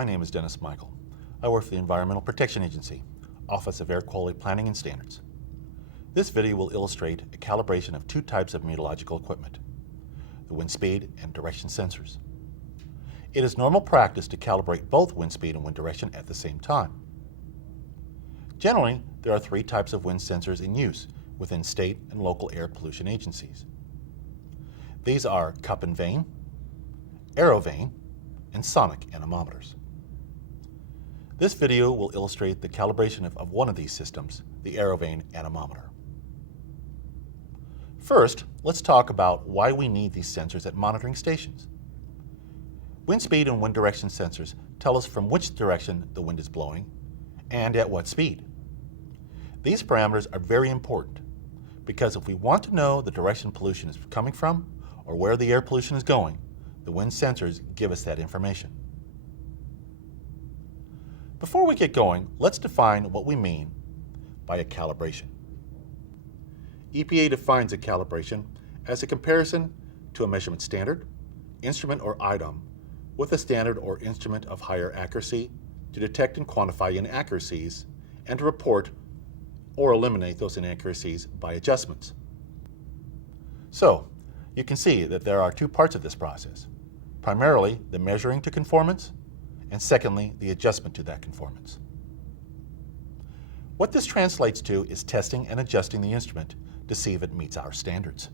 My name is Dennis Michael. I work for the Environmental Protection Agency, Office of Air Quality Planning and Standards. This video will illustrate a calibration of two types of meteorological equipment, the wind speed and direction sensors. It is normal practice to calibrate both wind speed and wind direction at the same time. Generally, there are three types of wind sensors in use within state and local air pollution agencies. These are cup and vane, AeroVane, and sonic anemometers. This video will illustrate the calibration of one of these systems, the AervoVane anemometer. First, let's talk about why we need these sensors at monitoring stations. Wind speed and wind direction sensors tell us from which direction the wind is blowing and at what speed. These parameters are very important because if we want to know the direction pollution is coming from or where the air pollution is going, the wind sensors give us that information. Before we get going, let's define what we mean by a calibration. EPA defines a calibration as a comparison to a measurement standard, instrument or item with a standard or instrument of higher accuracy to detect and quantify inaccuracies and to report or eliminate those inaccuracies by adjustments. So, you can see that there are two parts of this process. Primarily, the measuring to conformance, and secondly, the adjustment to that conformance. What this translates to is testing and adjusting the instrument to see if it meets our standards.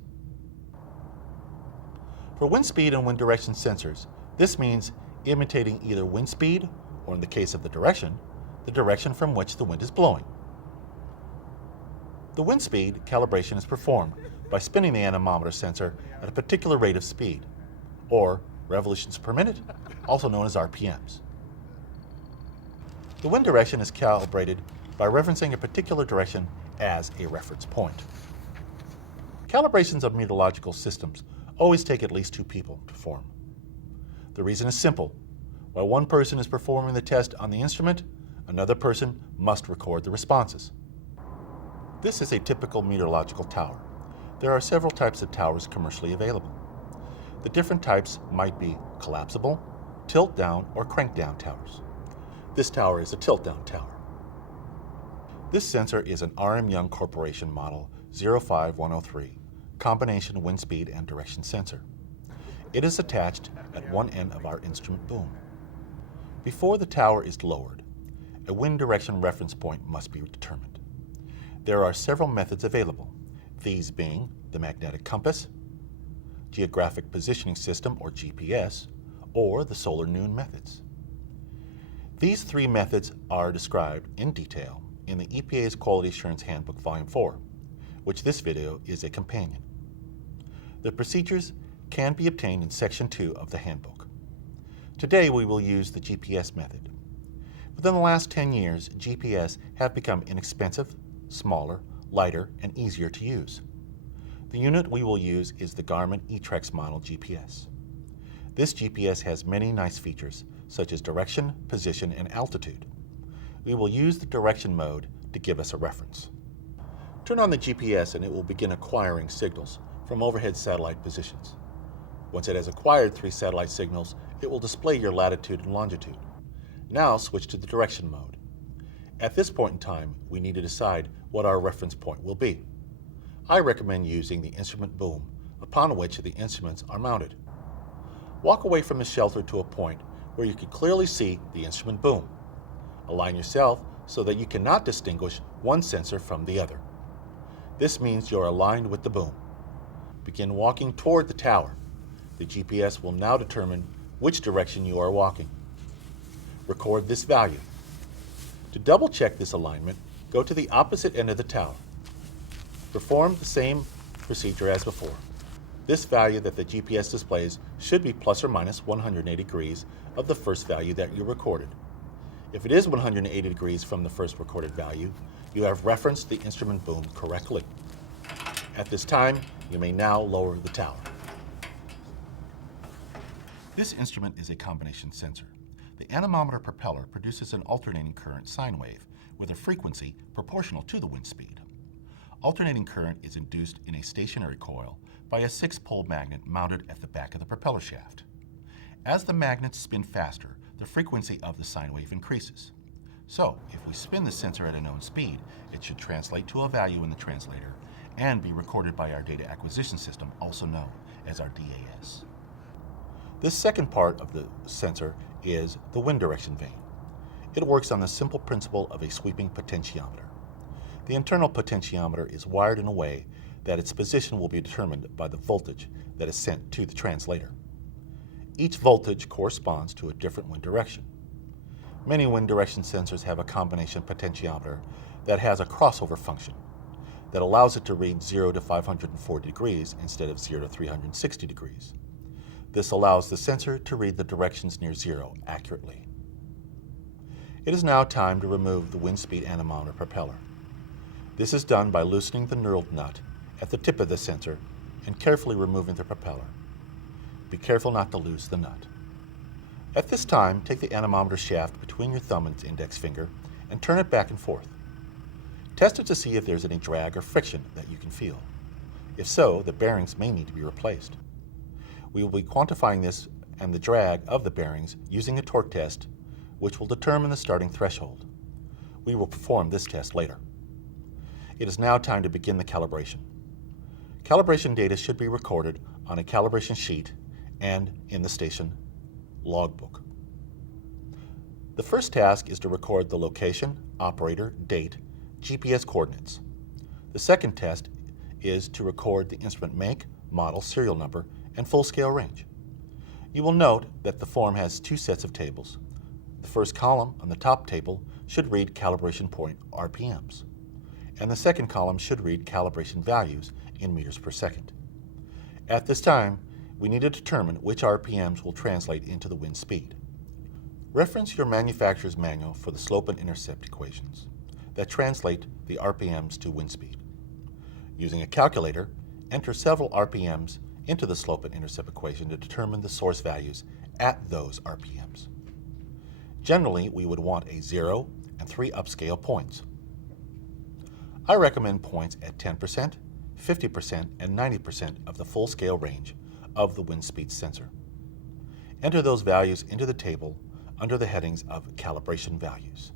For wind speed and wind direction sensors, this means imitating either wind speed, or in the case of the direction from which the wind is blowing. The wind speed calibration is performed by spinning the anemometer sensor at a particular rate of speed, or revolutions per minute, also known as RPMs. The wind direction is calibrated by referencing a particular direction as a reference point. Calibrations of meteorological systems always take at least two people to perform. The reason is simple. While one person is performing the test on the instrument, another person must record the responses. This is a typical meteorological tower. There are several types of towers commercially available. The different types might be collapsible, tilt-down, or crank-down towers. This tower is a tilt-down tower. This sensor is an R.M. Young Corporation Model 05103, combination wind speed and direction sensor. It is attached at one end of our instrument boom. Before the tower is lowered, a wind direction reference point must be determined. There are several methods available, these being the magnetic compass, geographic positioning system or GPS, or the solar noon methods. These three methods are described in detail in the EPA's Quality Assurance Handbook Volume 4, which this video is a companion. The procedures can be obtained in Section 2 of the handbook. Today we will use the GPS method. Within the last 10 years, GPS have become inexpensive, smaller, lighter, and easier to use. The unit we will use is the Garmin eTrex model GPS. This GPS has many nice features, such as direction, position, and altitude. We will use the direction mode to give us a reference. Turn on the GPS and it will begin acquiring signals from overhead satellite positions. Once it has acquired 3 satellite signals, it will display your latitude and longitude. Now switch to the direction mode. At this point in time, we need to decide what our reference point will be. I recommend using the instrument boom, upon which the instruments are mounted. Walk away from the shelter to a point where you can clearly see the instrument boom. Align yourself so that you cannot distinguish one sensor from the other. This means you're aligned with the boom. Begin walking toward the tower. The GPS will now determine which direction you are walking. Record this value. To double check this alignment, go to the opposite end of the tower. Perform the same procedure as before. This value that the GPS displays should be plus or minus 180 degrees of the first value that you recorded. If it is 180 degrees from the first recorded value, you have referenced the instrument boom correctly. At this time, you may now lower the tower. This instrument is a combination sensor. The anemometer propeller produces an alternating current sine wave with a frequency proportional to the wind speed. Alternating current is induced in a stationary coil by a 6-pole magnet mounted at the back of the propeller shaft. As the magnets spin faster, the frequency of the sine wave increases. So, if we spin the sensor at a known speed, it should translate to a value in the translator and be recorded by our data acquisition system, also known as our DAS. This second part of the sensor is the wind direction vane. It works on the simple principle of a sweeping potentiometer. The internal potentiometer is wired in a way that its position will be determined by the voltage that is sent to the translator. Each voltage corresponds to a different wind direction. Many wind direction sensors have a combination potentiometer that has a crossover function that allows it to read 0 to 540 degrees instead of 0 to 360 degrees. This allows the sensor to read the directions near zero accurately. It is now time to remove the wind speed anemometer propeller. This is done by loosening the knurled nut at the tip of the sensor and carefully removing the propeller. Be careful not to lose the nut. At this time, take the anemometer shaft between your thumb and index finger and turn it back and forth. Test it to see if there's any drag or friction that you can feel. If so, the bearings may need to be replaced. We will be quantifying this and the drag of the bearings using a torque test, which will determine the starting threshold. We will perform this test later. It is now time to begin the calibration. Calibration data should be recorded on a calibration sheet and in the station logbook. The first task is to record the location, operator, date, GPS coordinates. The second test is to record the instrument make, model, serial number, and full-scale range. You will note that the form has two sets of tables. The first column on the top table should read calibration point RPMs, and the second column should read calibration values in meters per second. At this time, we need to determine which RPMs will translate into the wind speed. Reference your manufacturer's manual for the slope and intercept equations that translate the RPMs to wind speed. Using a calculator, enter several RPMs into the slope and intercept equation to determine the source values at those RPMs. Generally, we would want a 0 and 3 upscale points. I recommend points at 10%, 50%, and 90% of the full-scale range of the wind speed sensor. Enter those values into the table under the headings of calibration values.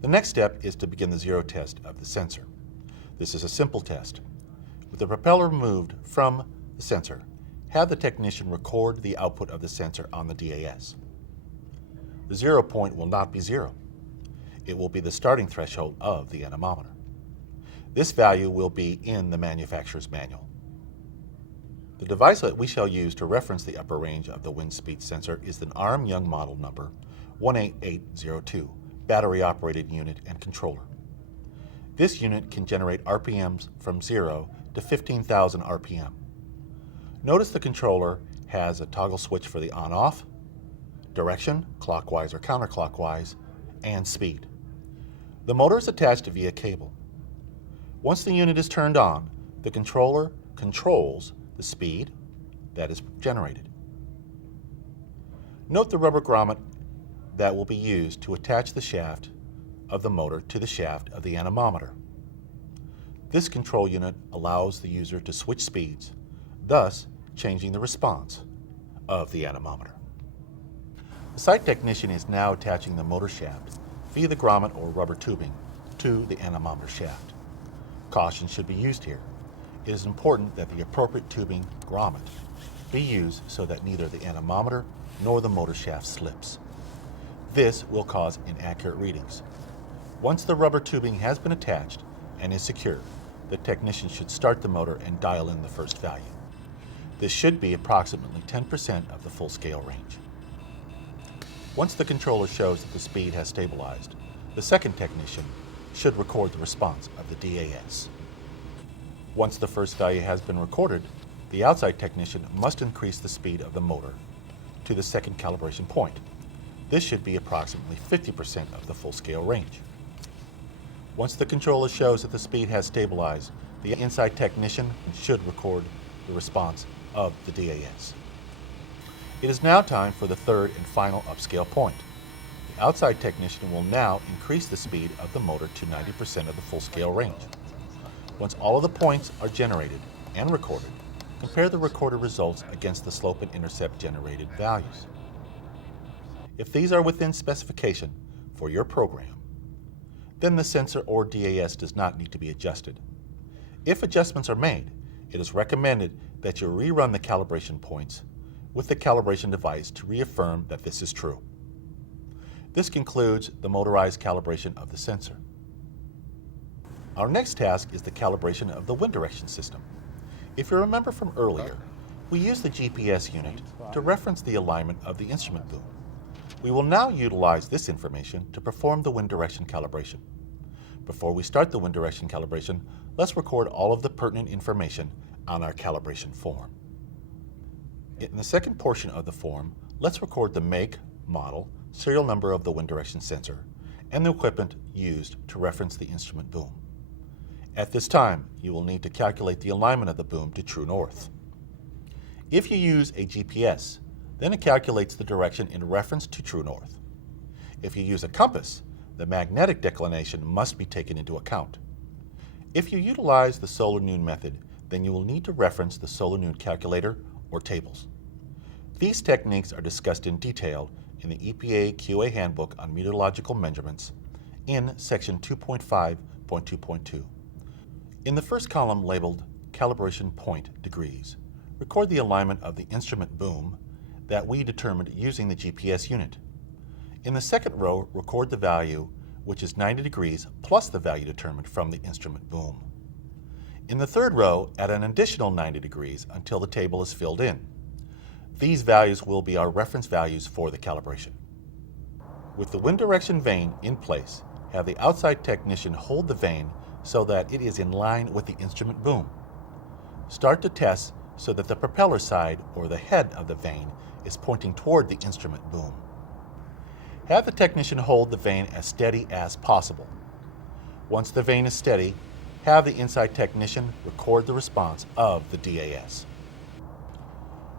The next step is to begin the zero test of the sensor. This is a simple test. With the propeller removed from the sensor, have the technician record the output of the sensor on the DAS. The 0 point will not be 0. It will be the starting threshold of the anemometer. This value will be in the manufacturer's manual. The device that we shall use to reference the upper range of the wind speed sensor is an RM Young model number 18802, battery-operated unit and controller. This unit can generate RPMs from 0 to 15,000 RPM. Notice the controller has a toggle switch for the on-off, direction, clockwise or counterclockwise, and speed. The motor is attached via cable. Once the unit is turned on, the controller controls the speed that is generated. Note the rubber grommet that will be used to attach the shaft of the motor to the shaft of the anemometer. This control unit allows the user to switch speeds, thus changing the response of the anemometer. The site technician is now attaching the motor shaft via the grommet or rubber tubing to the anemometer shaft. Caution should be used here. It is important that the appropriate tubing grommet be used so that neither the anemometer nor the motor shaft slips. This will cause inaccurate readings. Once the rubber tubing has been attached and is secure, the technician should start the motor and dial in the first value. This should be approximately 10% of the full-scale range. Once the controller shows that the speed has stabilized, the second technician should record the response of the DAS. Once the first value has been recorded, the outside technician must increase the speed of the motor to the second calibration point. This should be approximately 50% of the full-scale range. Once the controller shows that the speed has stabilized, the inside technician should record the response of the DAS. It is now time for the third and final upscale point. The outside technician will now increase the speed of the motor to 90% of the full-scale range. Once all of the points are generated and recorded, compare the recorded results against the slope and intercept generated values. If these are within specification for your program, then the sensor or DAS does not need to be adjusted. If adjustments are made, it is recommended that you rerun the calibration points with the calibration device to reaffirm that this is true. This concludes the motorized calibration of the sensor. Our next task is the calibration of the wind direction system. If you remember from earlier, we used the GPS unit to reference the alignment of the instrument boom. We will now utilize this information to perform the wind direction calibration. Before we start the wind direction calibration, let's record all of the pertinent information on our calibration form. In the second portion of the form, let's record the make, model, serial number of the wind direction sensor, and the equipment used to reference the instrument boom. At this time, you will need to calculate the alignment of the boom to true north. If you use a GPS, then it calculates the direction in reference to true north. If you use a compass, the magnetic declination must be taken into account. If you utilize the solar noon method, then you will need to reference the solar noon calculator or tables. These techniques are discussed in detail in the EPA QA Handbook on Meteorological Measurements in section 2.5.2.2. In the first column labeled Calibration Point Degrees, record the alignment of the instrument boom that we determined using the GPS unit. In the second row, record the value, which is 90 degrees plus the value determined from the instrument boom. In the third row, add an additional 90 degrees until the table is filled in. These values will be our reference values for the calibration. With the wind direction vane in place, have the outside technician hold the vane so that it is in line with the instrument boom. Start the test so that the propeller side or the head of the vane is pointing toward the instrument boom. Have the technician hold the vane as steady as possible. Once the vane is steady, have the inside technician record the response of the DAS.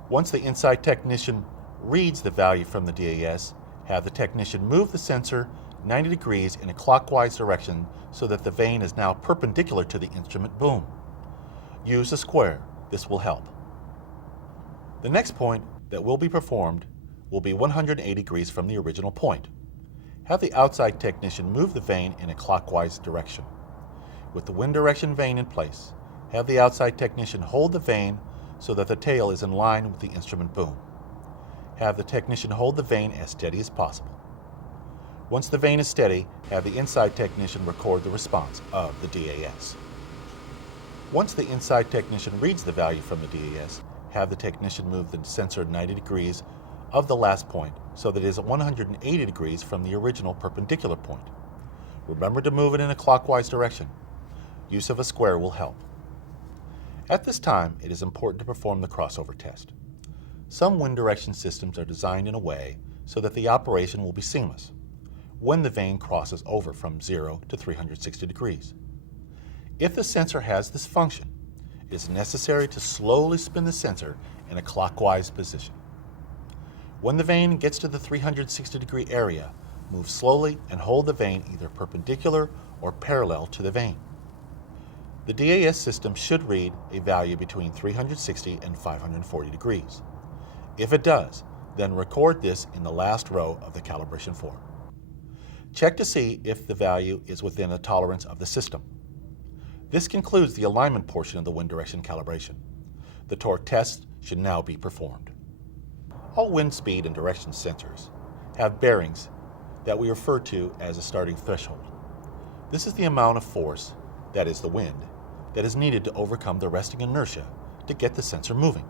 Once the inside technician reads the value from the DAS, have the technician move the sensor 90 degrees in a clockwise direction so that the vane is now perpendicular to the instrument boom. Use a square. This will help. The next point that will be performed will be 180 degrees from the original point. Have the outside technician move the vane in a clockwise direction. With the wind direction vane in place, have the outside technician hold the vane so that the tail is in line with the instrument boom. Have the technician hold the vane as steady as possible. Once the vane is steady, have the inside technician record the response of the DAS. Once the inside technician reads the value from the DAS, have the technician move the sensor 90 degrees of the last point so that it is 180 degrees from the original perpendicular point. Remember to move it in a clockwise direction. Use of a square will help. At this time, it is important to perform the crossover test. Some wind direction systems are designed in a way so that the operation will be seamless when the vane crosses over from 0 to 360 degrees. If the sensor has this function, it is necessary to slowly spin the sensor in a clockwise position. When the vane gets to the 360 degree area, move slowly and hold the vane either perpendicular or parallel to the vane. The DAS system should read a value between 360 and 540 degrees. If it does, then record this in the last row of the calibration form. Check to see if the value is within a tolerance of the system. This concludes the alignment portion of the wind direction calibration. The torque test should now be performed. All wind speed and direction sensors have bearings that we refer to as a starting threshold. This is the amount of force, that is the wind, that is needed to overcome the resting inertia to get the sensor moving.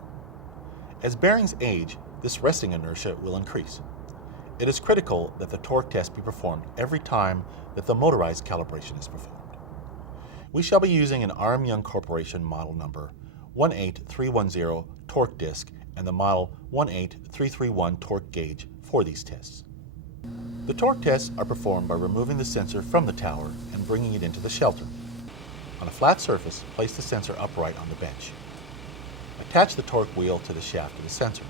As bearings age, this resting inertia will increase. It is critical that the torque test be performed every time that the motorized calibration is performed. We shall be using an R.M. Young Corporation model number 18310 torque disc and the model 18331 torque gauge for these tests. The torque tests are performed by removing the sensor from the tower and bringing it into the shelter. On a flat surface, place the sensor upright on the bench. Attach the torque wheel to the shaft of the sensor.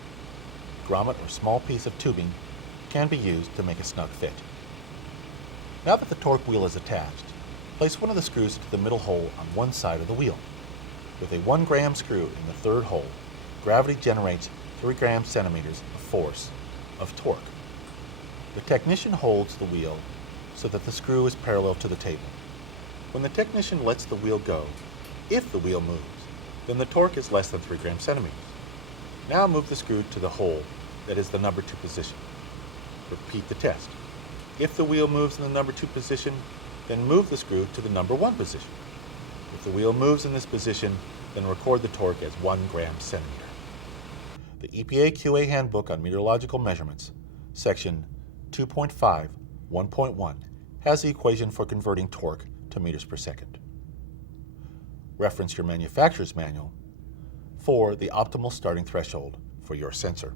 A grommet or small piece of tubing can be used to make a snug fit. Now that the torque wheel is attached, place one of the screws into the middle hole on one side of the wheel. With a 1 gram screw in the third hole, gravity generates 3 gram centimeters of force of torque. The technician holds the wheel so that the screw is parallel to the table. When the technician lets the wheel go, if the wheel moves, then the torque is less than 3 grams-centimeters. Now move the screw to the hole that is the number 2 position. Repeat the test. If the wheel moves in the number 2 position, then move the screw to the number 1 position. If the wheel moves in this position, then record the torque as 1 gram-centimeter. The EPA QA Handbook on Meteorological Measurements, Section 2.5, 1.1, has the equation for converting torque to meters per second. Reference your manufacturer's manual for the optimal starting threshold for your sensor.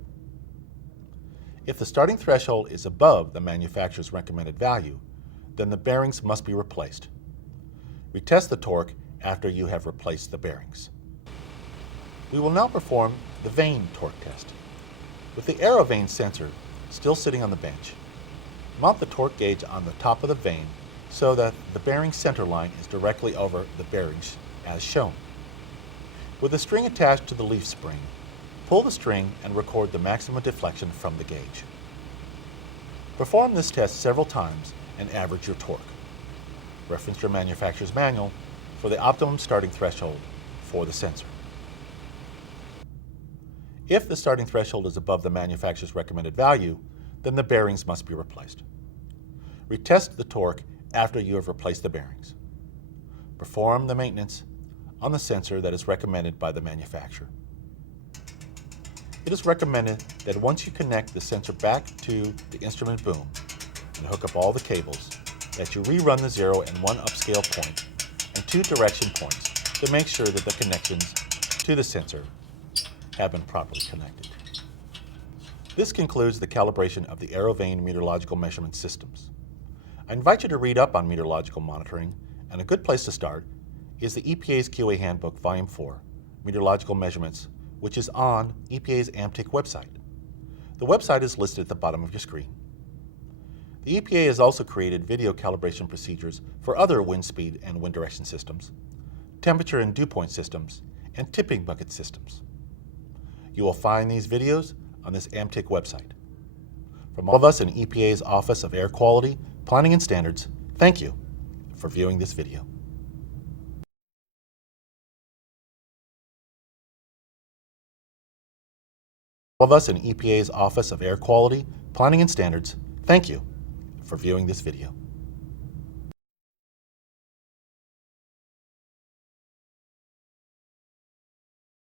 If the starting threshold is above the manufacturer's recommended value, then the bearings must be replaced. Retest the torque after you have replaced the bearings. We will now perform the vane torque test. With the AervoVane sensor still sitting on the bench, mount the torque gauge on the top of the vane so that the bearing center line is directly over the bearings as shown. With the string attached to the leaf spring, pull the string and record the maximum deflection from the gauge. Perform this test several times and average your torque. Reference your manufacturer's manual for the optimum starting threshold for the sensor. If the starting threshold is above the manufacturer's recommended value, then the bearings must be replaced. Retest the torque after you have replaced the bearings. Perform the maintenance on the sensor that is recommended by the manufacturer. It is recommended that once you connect the sensor back to the instrument boom and hook up all the cables, that you rerun the 0 and 1 upscale point and 2 direction points to make sure that the connections to the sensor have been properly connected. This concludes the calibration of the AeroVane meteorological measurement systems. I invite you to read up on meteorological monitoring, and a good place to start is the EPA's QA Handbook, Volume 4, Meteorological Measurements, which is on EPA's AMTIC website. The website is listed at the bottom of your screen. The EPA has also created video calibration procedures for other wind speed and wind direction systems, temperature and dew point systems, and tipping bucket systems. You will find these videos on this AMTIC website. From all of us in EPA's Office of Air Quality, Planning and Standards, thank you for viewing this video. All of us in EPA's Office of Air Quality, Planning and Standards, thank you for viewing this video.